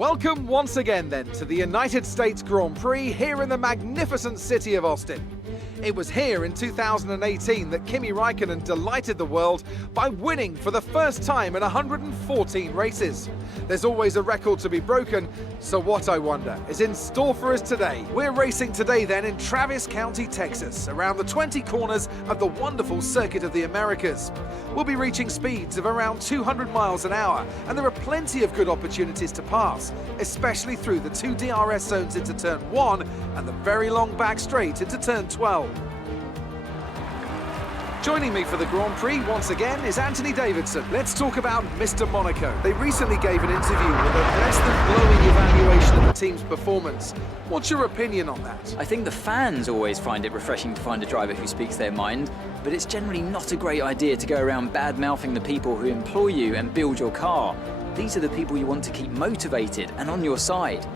Welcome once again then to the United States Grand Prix here in the magnificent city of Austin. It was here in 2018 that Kimi Räikkönen delighted the world by winning for the first time in 114 races. There's always a record to be broken, so what I wonder is in store for us today. We're racing today then in Travis County, Texas, around the 20 corners of the wonderful Circuit of the Americas. We'll be reaching speeds of around 200 miles an hour, and there are plenty of good opportunities to pass, especially through the two DRS zones into turn 1 and the very long back straight into turn 12. Joining me for the Grand Prix once again is Anthony Davidson. Let's talk about Mr. Monaco. They recently gave an interview with a less than glowing evaluation of the team's performance. What's your opinion on that? I think the fans always find it refreshing to find a driver who speaks their mind, but it's generally not a great idea to go around bad-mouthing the people who employ you and build your car. These are the people you want to keep motivated and on your side.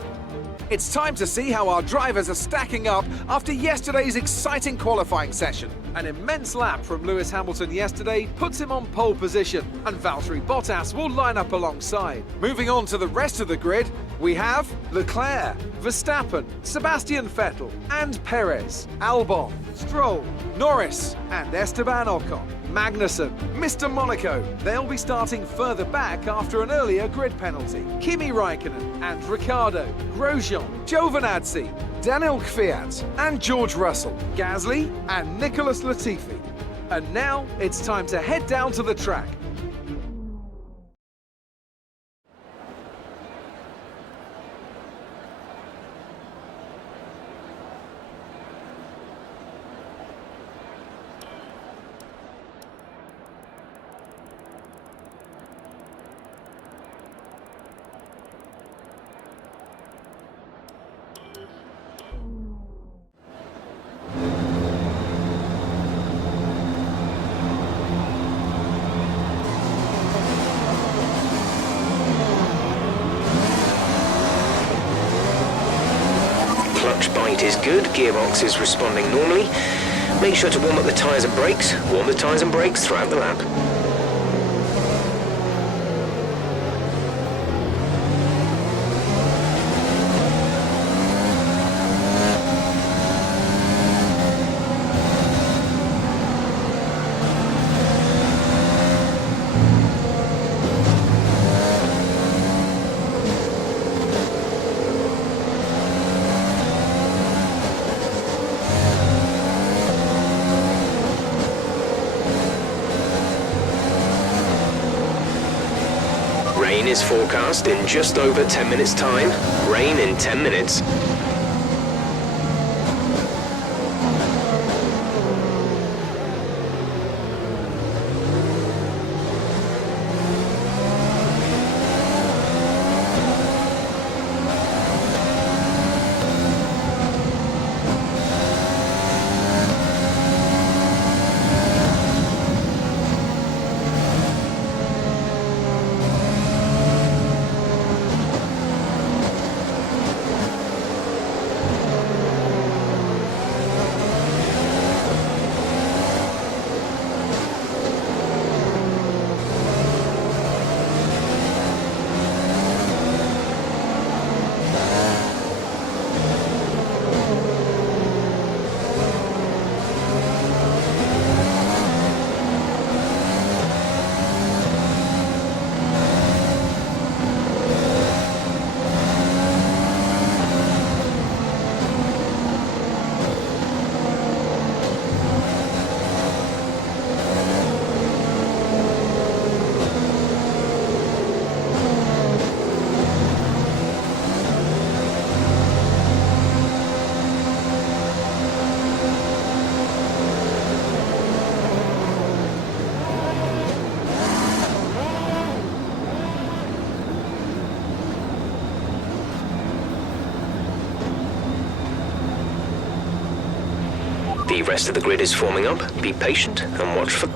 It's time to see how our drivers are stacking up after yesterday's exciting qualifying session. An immense lap from Lewis Hamilton yesterday puts him on pole position, and Valtteri Bottas will line up alongside. Moving on to the rest of the grid, we have Leclerc, Verstappen, Sebastian Vettel and Perez, Albon, Stroll, Norris and Esteban Ocon. Magnussen, Mr. Monaco, they'll be starting further back after an earlier grid penalty. Kimi Räikkönen and Ricciardo, Grosjean, Giovinazzi, Daniel Kvyat and George Russell, Gasly and Nicholas Latifi. And now it's time to head down to the track. Clutch bite is good, gearbox is responding normally. Make sure to warm up the tyres and brakes. Warm the tyres and brakes throughout the lap. Rain is forecast in just over 10 minutes' time. Rain in 10 minutes. The rest of the grid is forming up. Be patient and watch for...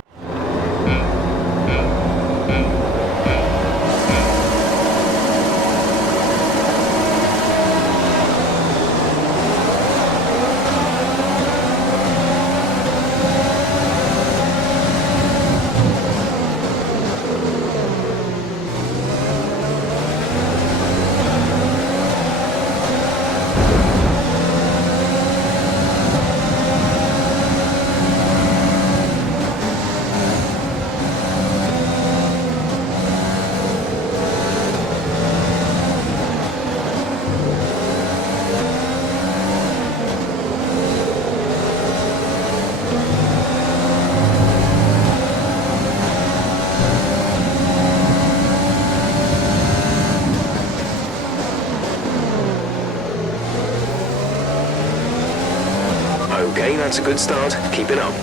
Okay, that's a good start. Keep it up.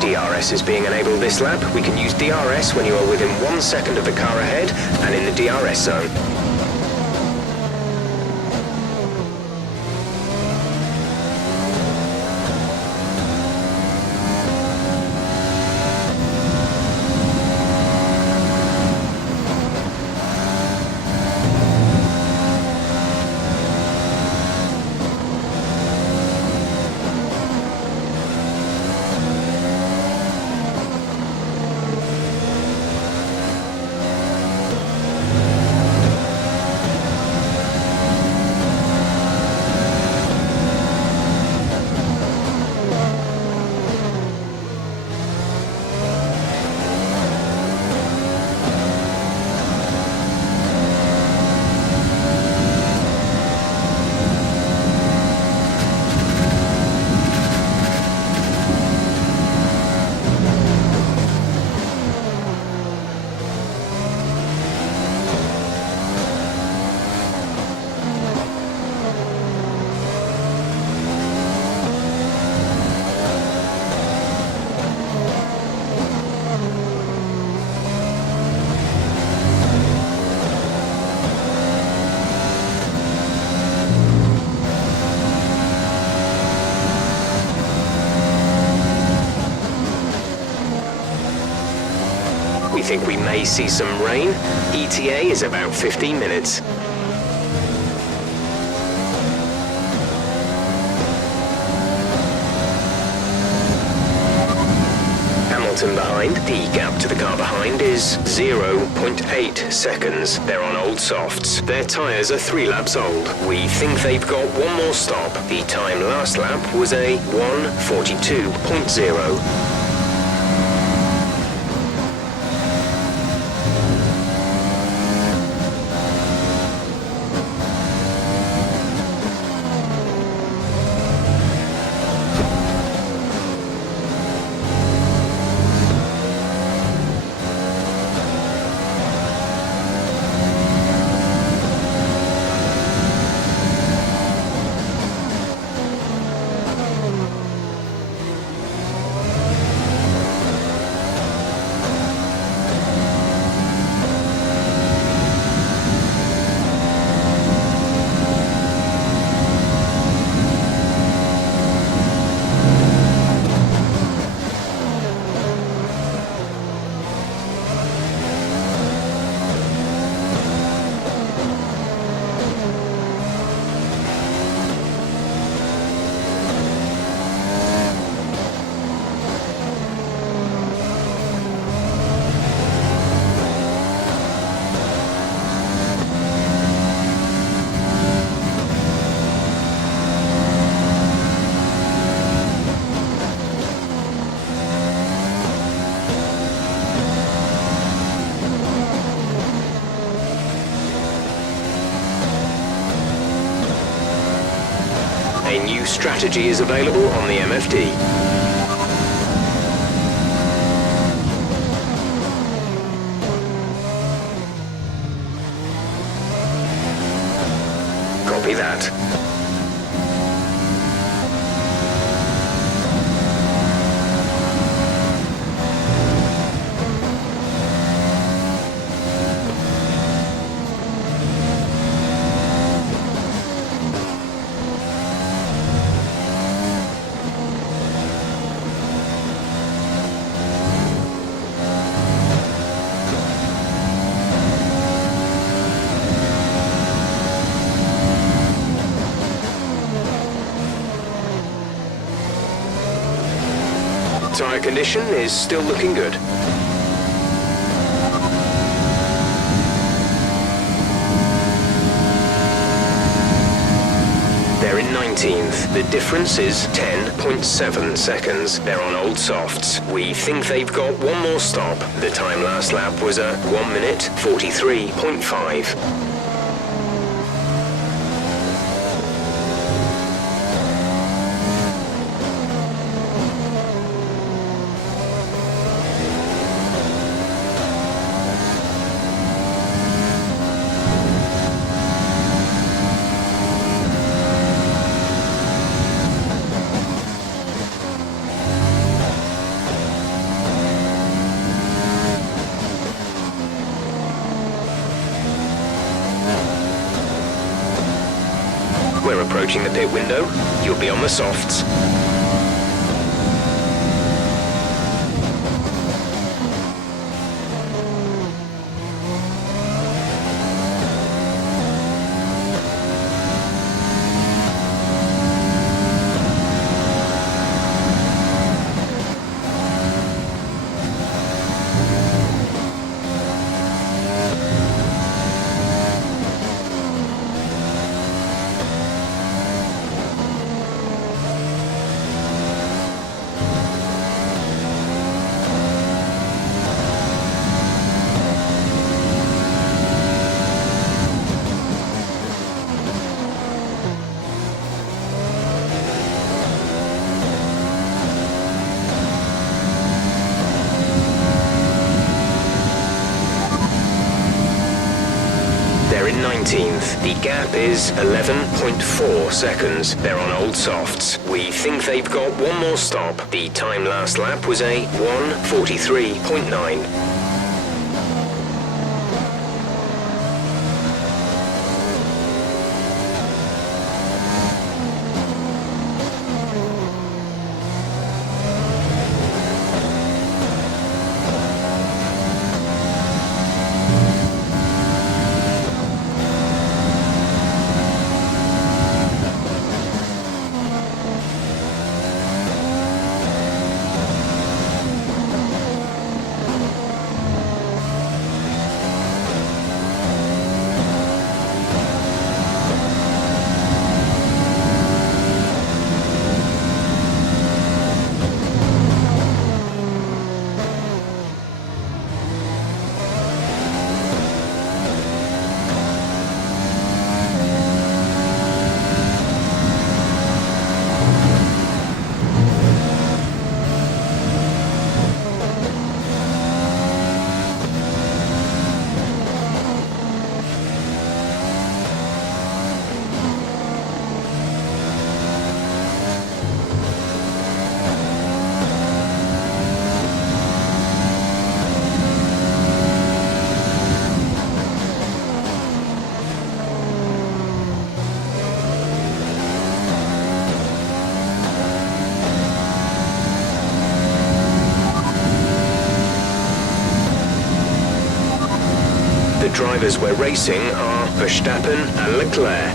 DRS is being enabled this lap. We can use DRS when you are within 1 second of the car ahead and in the DRS zone. We think we may see some rain. ETA is about 15 minutes. Hamilton behind. The gap to the car behind is 0.8 seconds. They're on old softs. Their tyres are 3 laps old. We think they've got one more stop. The time last lap was a 1:42.0. strategy is available on the MFD. Copy that. Tyre condition is still looking good. They're in 19th. The difference is 10.7 seconds. They're on old softs. We think they've got one more stop. The time last lap was a 1 minute 43.5. We're approaching the pit window. You'll be on the softs. They're in 19th. The gap is 11.4 seconds. They're on old softs. We think they've got one more stop. The time last lap was a 1:43.9. The drivers we're racing are Verstappen and Leclerc.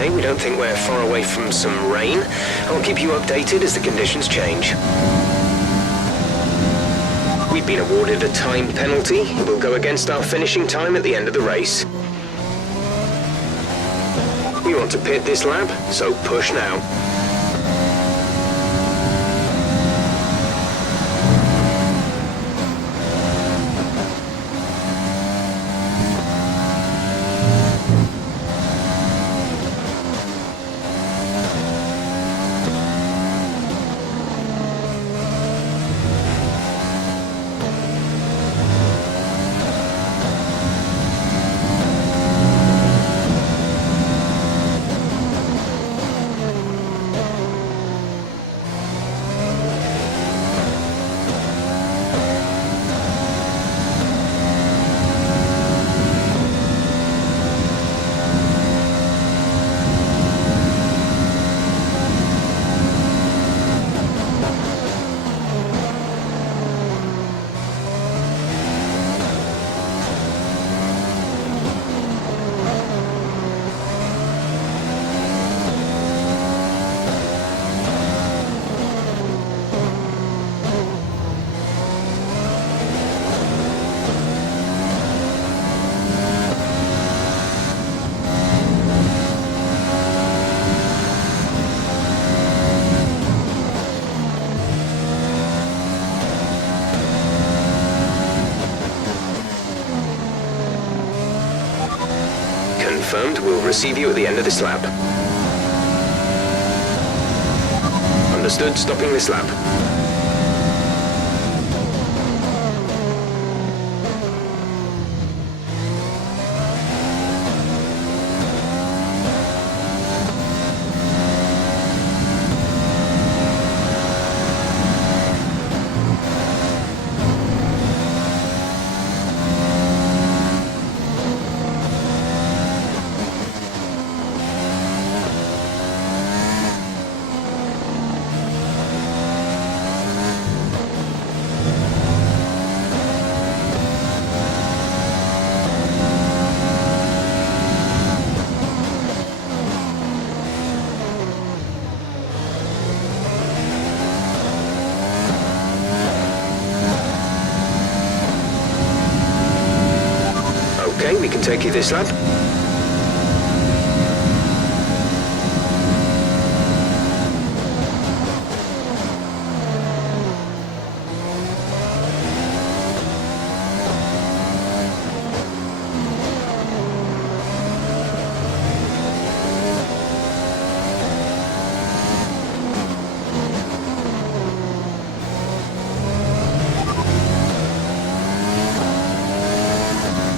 Okay, we don't think we're far away from some rain. I'll keep you updated as the conditions change. We've been awarded a time penalty. It will go against our finishing time at the end of the race. We want to pit this lap, so push now. Confirmed, we'll receive you at the end of this lap. Understood, stopping this lap. Okay, we can take you this lap.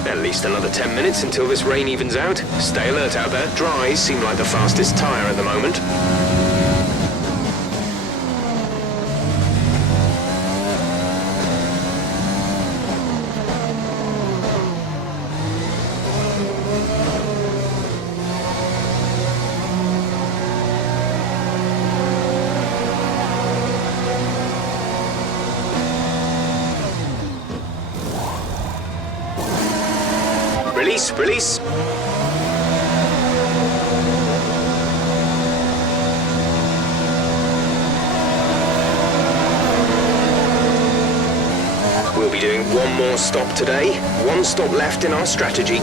At least another 10 minutes until this rain evens out. Stay alert out there. Dries seem like the fastest tyre at the moment. Release, release. We'll be doing one more stop today. One stop left in our strategy.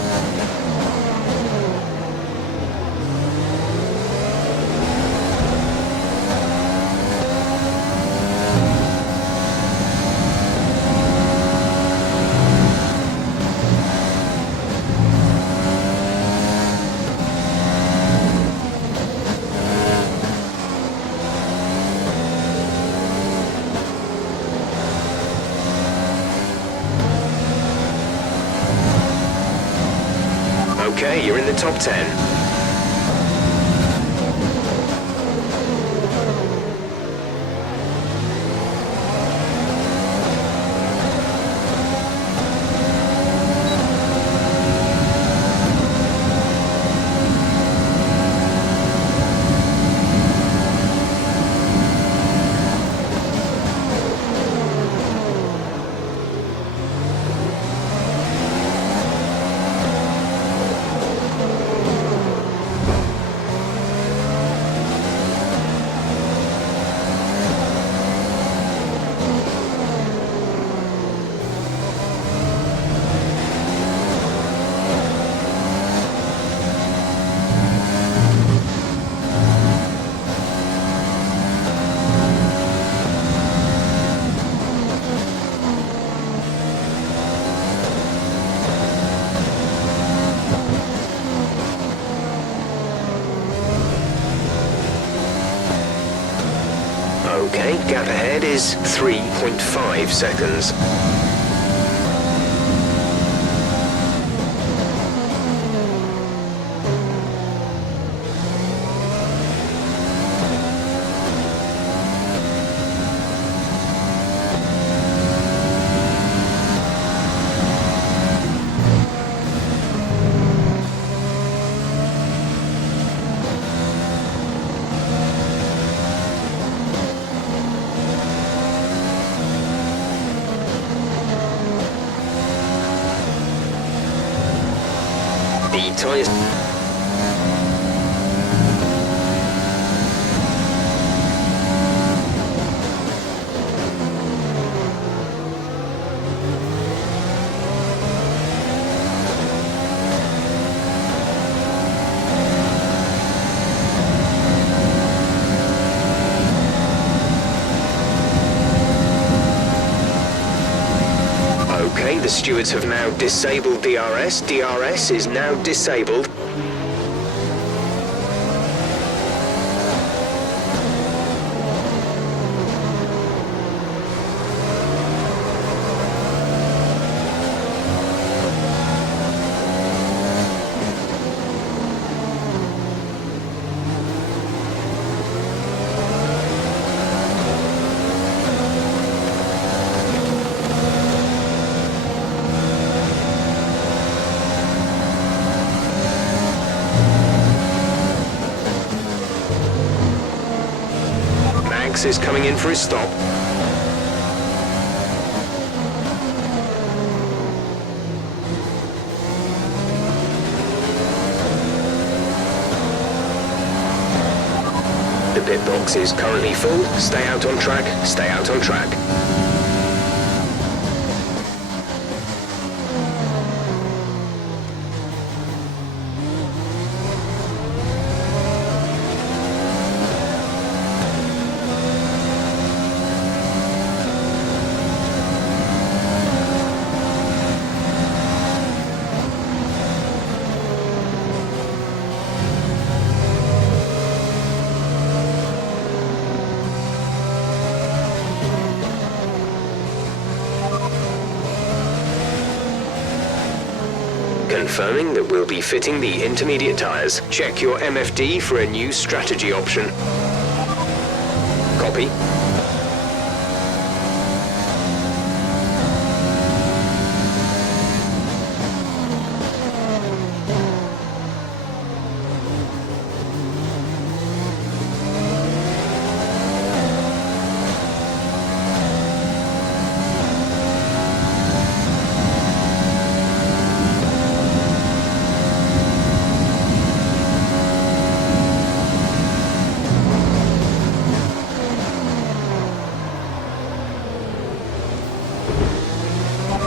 Okay, you're in the top 10. is 3.5 seconds. The tyres. Okay, the stewards have now disabled DRS. DRS is now disabled. Max is coming in for his stop. The pit box is currently full. Stay out on track, stay out on track. Confirming that we'll be fitting the intermediate tyres. Check your MFD for a new strategy option. Copy.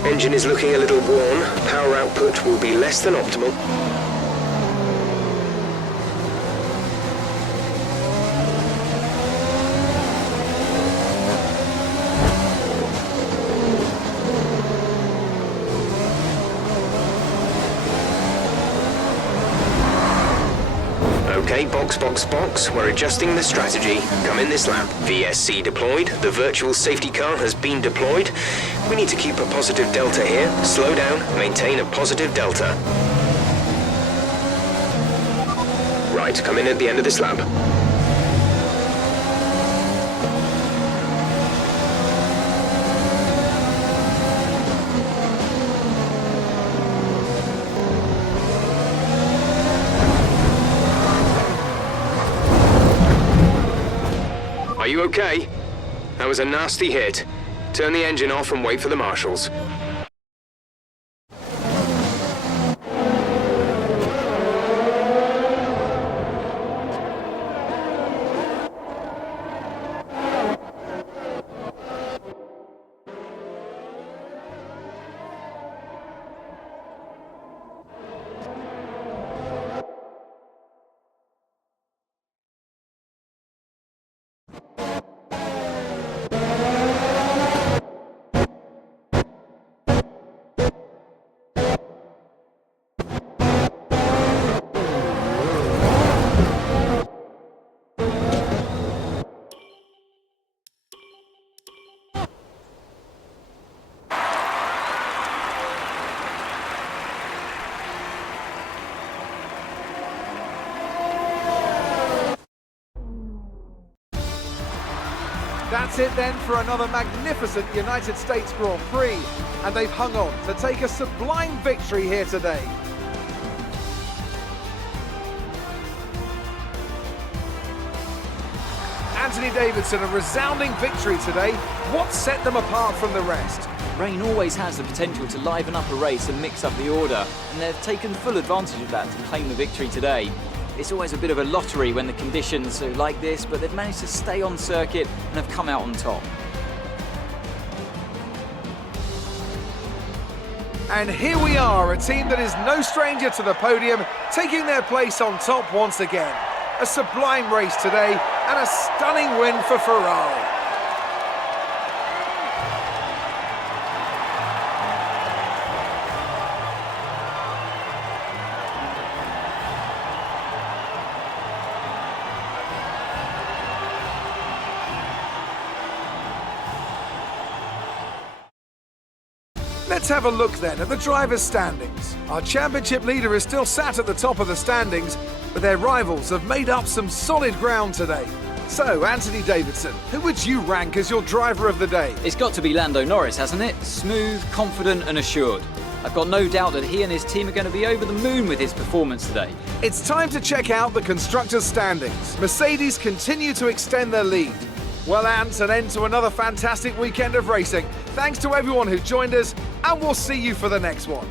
Engine is looking a little worn. Power output will be less than optimal. Okay, box, box, box. We're adjusting the strategy. Come in this lap. VSC deployed. The virtual safety car has been deployed. We need to keep a positive delta here. Slow down, maintain a positive delta. Right, come in at the end of this lap. Are you okay? That was a nasty hit. Turn the engine off and wait for the marshals. That's it then for another magnificent United States Grand Prix, and they've hung on to take a sublime victory here today. Anthony Davidson, a resounding victory today. What set them apart from the rest? Rain always has the potential to liven up a race and mix up the order, and they've taken full advantage of that to claim the victory today. It's always a bit of a lottery when the conditions are like this, but they've managed to stay on circuit and have come out on top. And here we are, a team that is no stranger to the podium, taking their place on top once again. A sublime race today, and a stunning win for Ferrari. Let's have a look then at the drivers' standings. Our championship leader is still sat at the top of the standings, but their rivals have made up some solid ground today. So, Anthony Davidson, who would you rank as your driver of the day? It's got to be Lando Norris, hasn't it? Smooth, confident and assured. I've got no doubt that he and his team are going to be over the moon with his performance today. It's time to check out the constructors' standings. Mercedes continue to extend their lead. Well, Ant, an end to another fantastic weekend of racing. Thanks to everyone who joined us, and we'll see you for the next one.